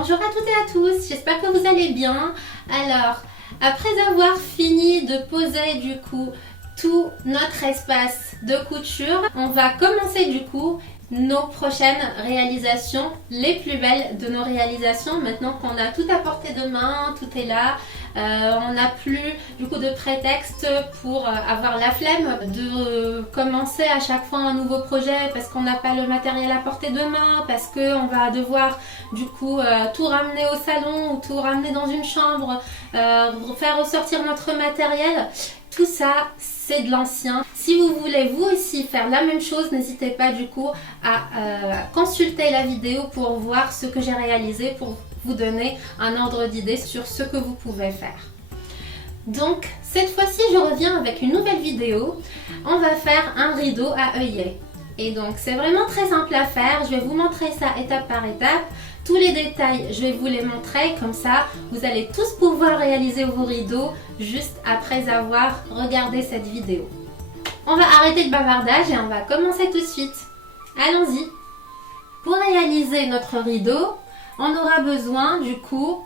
Bonjour à toutes et à tous, j'espère que vous allez bien. Alors, après avoir fini de poser du coup tout notre espace de couture, on va commencer du coup nos prochaines réalisations, les plus belles de nos réalisations. Maintenant qu'on a tout à portée de main, tout est là, on n'a plus du coup de prétexte pour avoir la flemme de commencer à chaque fois un nouveau projet parce qu'on n'a pas le matériel à portée de main, parce qu'on va devoir du coup tout ramener au salon ou tout ramener dans une chambre, faire ressortir notre matériel. Tout ça, c'est de l'ancien. Si vous voulez vous aussi faire la même chose, n'hésitez pas du coup à consulter la vidéo pour voir ce que j'ai réalisé, pour vous donner un ordre d'idée sur ce que vous pouvez faire. Donc, cette fois-ci, je reviens avec une nouvelle vidéo. On va faire un rideau à œillet. Et donc, c'est vraiment très simple à faire. Je vais vous montrer ça étape par étape. Tous les détails, je vais vous les montrer, comme ça, vous allez tous pouvoir réaliser vos rideaux juste après avoir regardé cette vidéo. On va arrêter le bavardage et on va commencer tout de suite. Allons-y. Pour réaliser notre rideau, on aura besoin du coup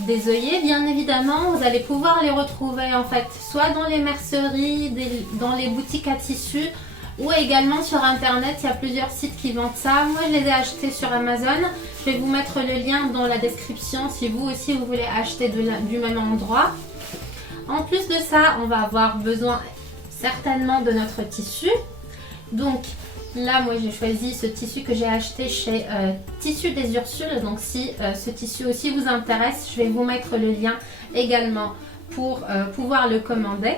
des œillets, bien évidemment. Vous allez pouvoir les retrouver en fait soit dans les merceries, dans les boutiques à tissus, ou également sur internet. Il y a plusieurs sites qui vendent ça. Moi je les ai achetés sur Amazon. Je vais vous mettre le lien dans la description si vous aussi vous voulez acheter du même endroit. En plus de ça, on va avoir besoin certainement de notre tissu. Donc là, moi j'ai choisi ce tissu que j'ai acheté chez Tissus des Ursules. Donc si ce tissu aussi vous intéresse, je vais vous mettre le lien également pour pouvoir le commander.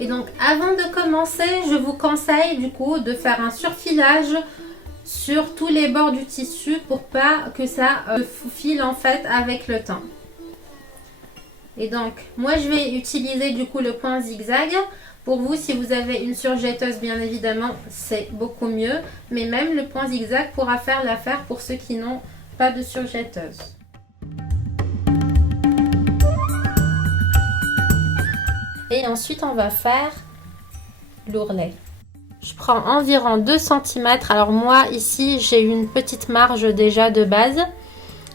Et donc avant de commencer, je vous conseille du coup de faire un surfilage sur tous les bords du tissu pour pas que ça faufile en fait avec le temps. Et donc moi je vais utiliser du coup le point zigzag. Pour vous, si vous avez une surjetteuse, bien évidemment, c'est beaucoup mieux. Mais même le point zigzag pourra faire l'affaire pour ceux qui n'ont pas de surjetteuse. Et ensuite, on va faire l'ourlet. Je prends environ 2 cm. Alors moi, ici, j'ai une petite marge déjà de base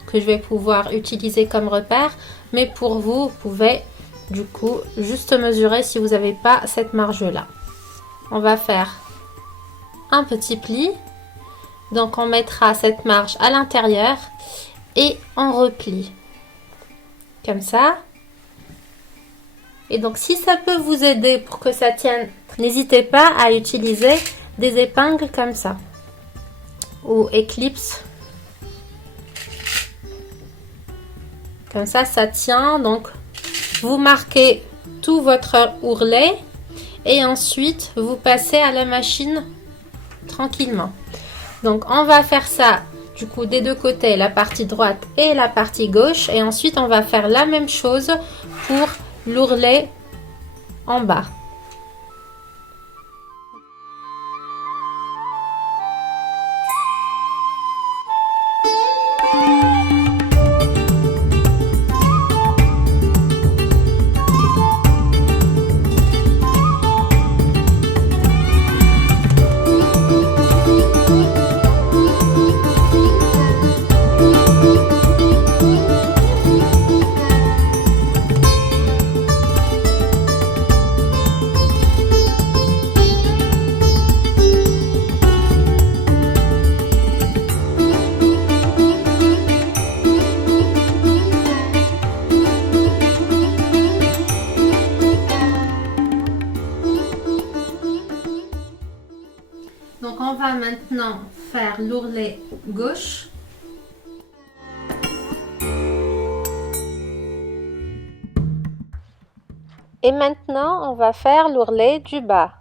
que je vais pouvoir utiliser comme repère. Mais pour vous, vous pouvez du coup juste mesurer si vous n'avez pas cette marge-là. On va faire un petit pli. Donc, on mettra cette marge à l'intérieur et on replie. Comme ça. Et donc, si ça peut vous aider pour que ça tienne, n'hésitez pas à utiliser des épingles comme ça. Ou éclipse. Comme ça, ça tient. Donc, vous marquez tout votre ourlet. Et ensuite, vous passez à la machine tranquillement. Donc, on va faire ça du coup des deux côtés, la partie droite et la partie gauche. Et ensuite, on va faire la même chose pour l'ourlet en bas. Donc on va maintenant faire l'ourlet gauche. Et maintenant on va faire l'ourlet du bas.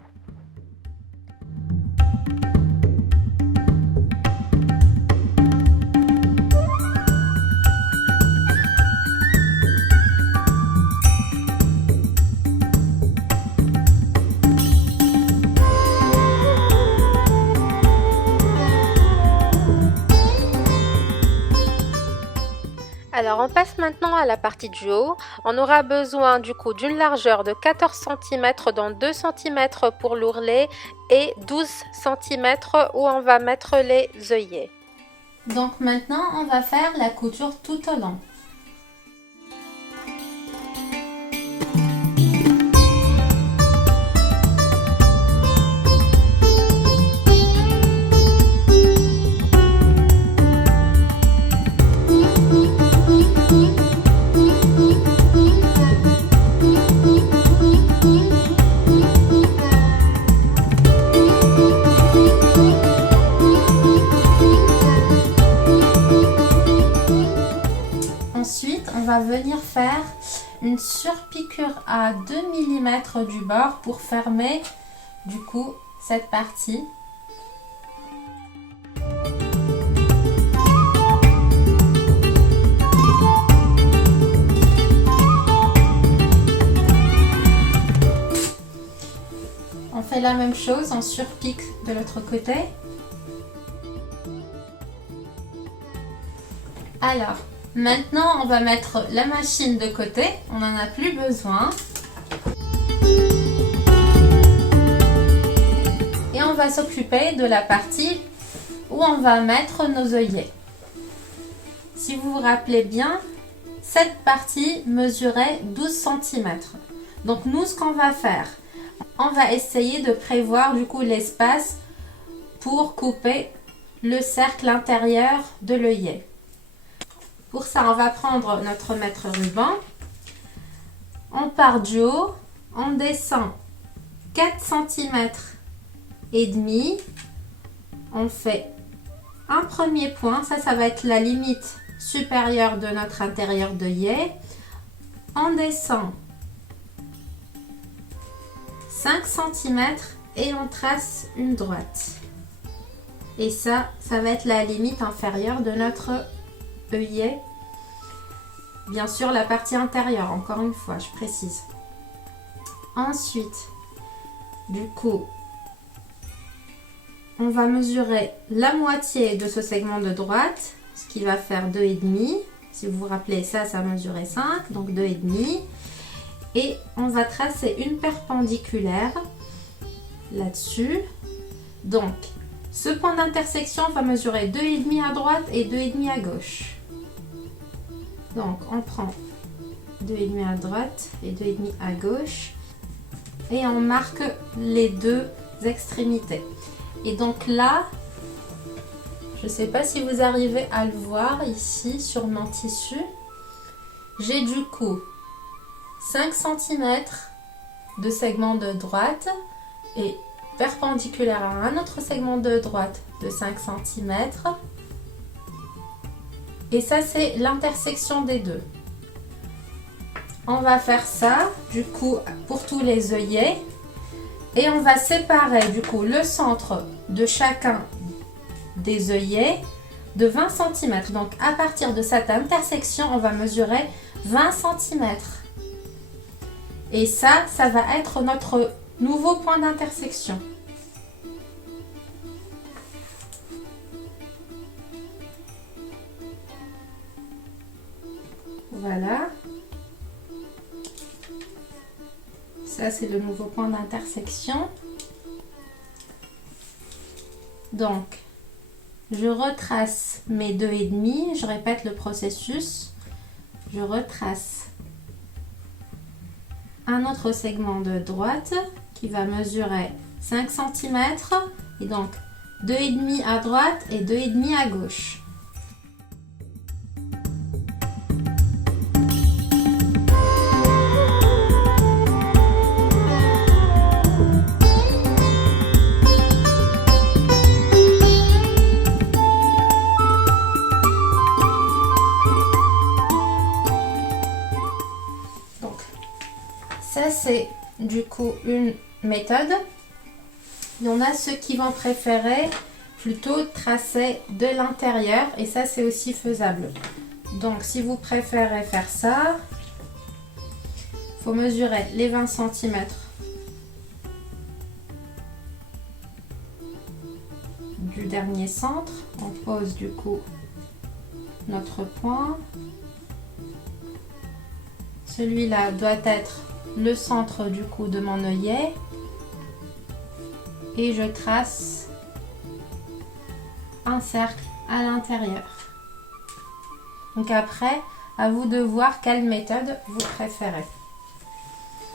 Alors on passe maintenant à la partie du haut. On aura besoin du coup d'une largeur de 14 cm, dans 2 cm pour l'ourlet et 12 cm où on va mettre les œillets. Donc maintenant, on va faire la couture tout au long. Ensuite, on va venir faire une surpiqûre à 2 mm du bord pour fermer du coup cette partie. On fait la même chose, on surpique de l'autre côté. Alors, maintenant, on va mettre la machine de côté, on n'en a plus besoin. Et on va s'occuper de la partie où on va mettre nos œillets. Si vous vous rappelez bien, cette partie mesurait 12 cm. Donc nous, ce qu'on va faire, on va essayer de prévoir du coup l'espace pour couper le cercle intérieur de l'œillet. Pour ça, on va prendre notre mètre ruban, on part du haut, on descend 4 cm et demi, on fait un premier point, ça va être la limite supérieure de notre intérieur d'œillet, on descend 5 cm et on trace une droite. Et ça va être la limite inférieure de notre œillet. Bien sûr, la partie intérieure, encore une fois, je précise. Ensuite, du coup, on va mesurer la moitié de ce segment de droite, ce qui va faire 2,5. Si vous vous rappelez, ça mesurait 5, donc 2,5. Et on va tracer une perpendiculaire là-dessus. Donc, ce point d'intersection va mesurer 2,5 à droite et 2,5 à gauche. Donc, on prend 2,5 à droite et 2,5 à gauche. Et on marque les deux extrémités. Et donc là, je ne sais pas si vous arrivez à le voir ici sur mon tissu. J'ai du coup 5 cm de segment de droite et perpendiculaire à un autre segment de droite de 5 cm. Et ça, c'est l'intersection des deux. On va faire ça du coup pour tous les œillets. Et on va séparer du coup le centre de chacun des œillets de 20 cm. Donc à partir de cette intersection, on va mesurer 20 cm. Et ça va être notre nouveau point d'intersection. Voilà. Ça, c'est le nouveau point d'intersection. Donc, je retrace mes 2,5. Je répète le processus. Je retrace un autre segment de droite qui va mesurer 5 cm. Et donc, 2,5 à droite et 2,5 à gauche. Ça, c'est du coup une méthode. Il y en a ceux qui vont préférer plutôt tracer de l'intérieur et ça, c'est aussi faisable. Donc, si vous préférez faire ça, il faut mesurer les 20 cm du dernier centre. On pose du coup notre point. Celui-là doit être le centre du coup de mon œillet et je trace un cercle à l'intérieur. Donc après, à vous de voir quelle méthode vous préférez.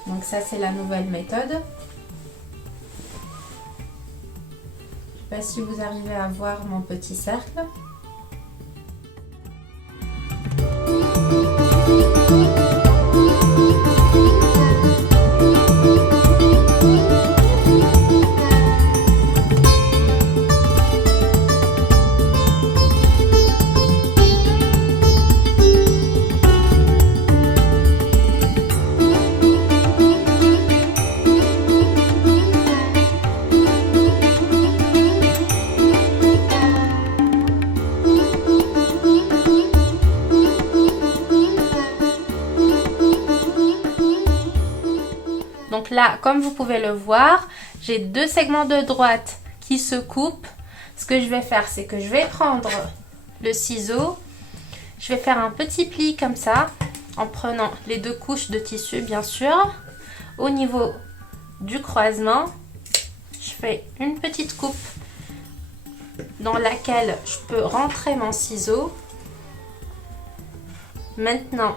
Donc ça, c'est la nouvelle méthode. Je ne sais pas si vous arrivez à voir mon petit cercle. Donc là, comme vous pouvez le voir, j'ai deux segments de droite qui se coupent. Ce que je vais faire, c'est que je vais prendre le ciseau. Je vais faire un petit pli comme ça, en prenant les deux couches de tissu, bien sûr. Au niveau du croisement, je fais une petite coupe dans laquelle je peux rentrer mon ciseau. Maintenant,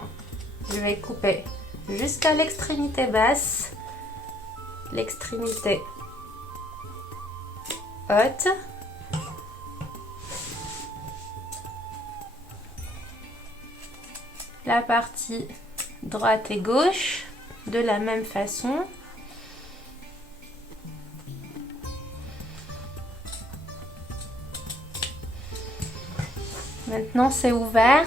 je vais couper jusqu'à l'extrémité basse, l'extrémité haute. La partie droite et gauche de la même façon. Maintenant c'est ouvert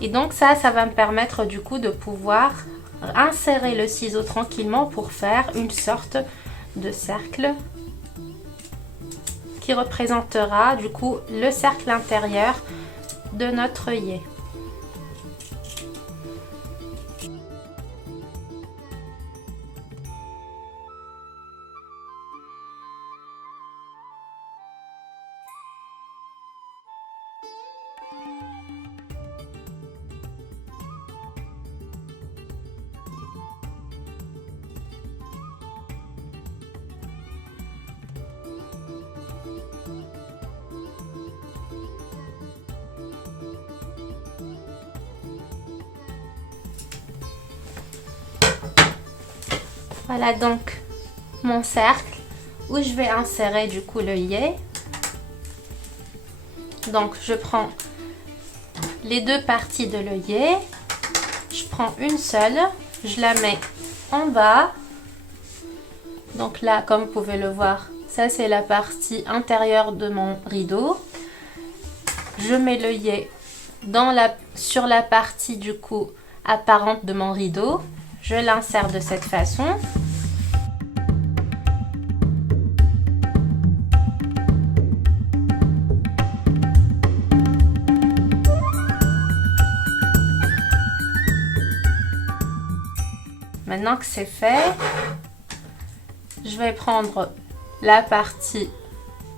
et donc ça va me permettre du coup de pouvoir insérer le ciseau tranquillement pour faire une sorte de cercle qui représentera du coup le cercle intérieur de notre œillet. Voilà donc mon cercle où je vais insérer du coup l'œillet. Donc je prends les deux parties de l'œillet, je prends une seule, je la mets en bas. Donc là, comme vous pouvez le voir, ça c'est la partie intérieure de mon rideau. Je mets l'œillet sur la partie du coup apparente de mon rideau. Je l'insère de cette façon. Maintenant que c'est fait, je vais prendre la partie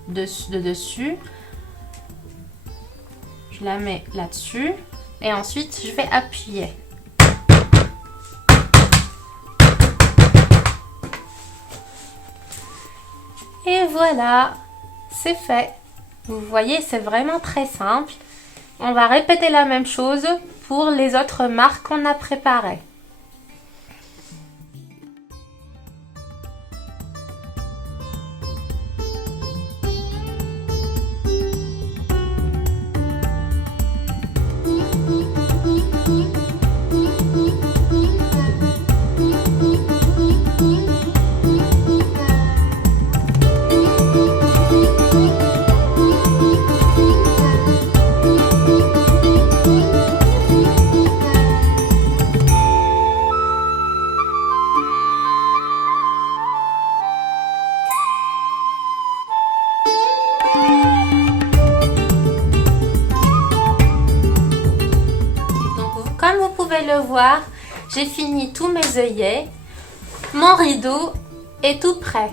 de dessus. Je la mets là-dessus et ensuite je vais appuyer. Et voilà, c'est fait. Vous voyez, c'est vraiment très simple. On va répéter la même chose pour les autres marques qu'on a préparées. Comme vous pouvez le voir, j'ai fini tous mes œillets. Mon rideau est tout prêt.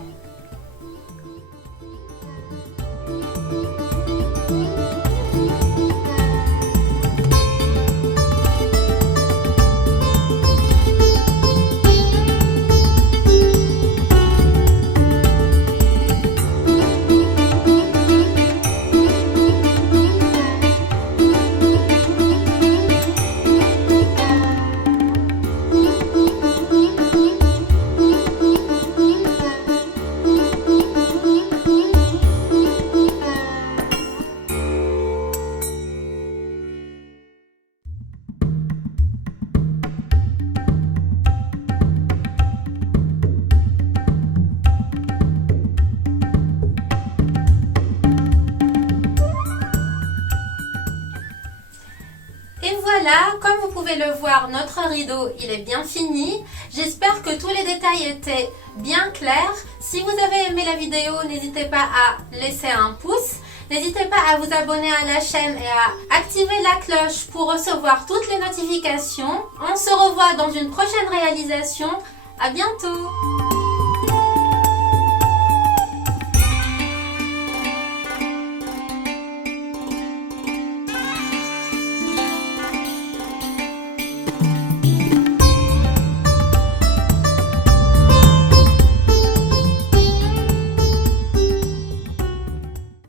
Voilà, comme vous pouvez le voir, notre rideau, il est bien fini. J'espère que tous les détails étaient bien clairs. Si vous avez aimé la vidéo, n'hésitez pas à laisser un pouce. N'hésitez pas à vous abonner à la chaîne et à activer la cloche pour recevoir toutes les notifications. On se revoit dans une prochaine réalisation. À bientôt!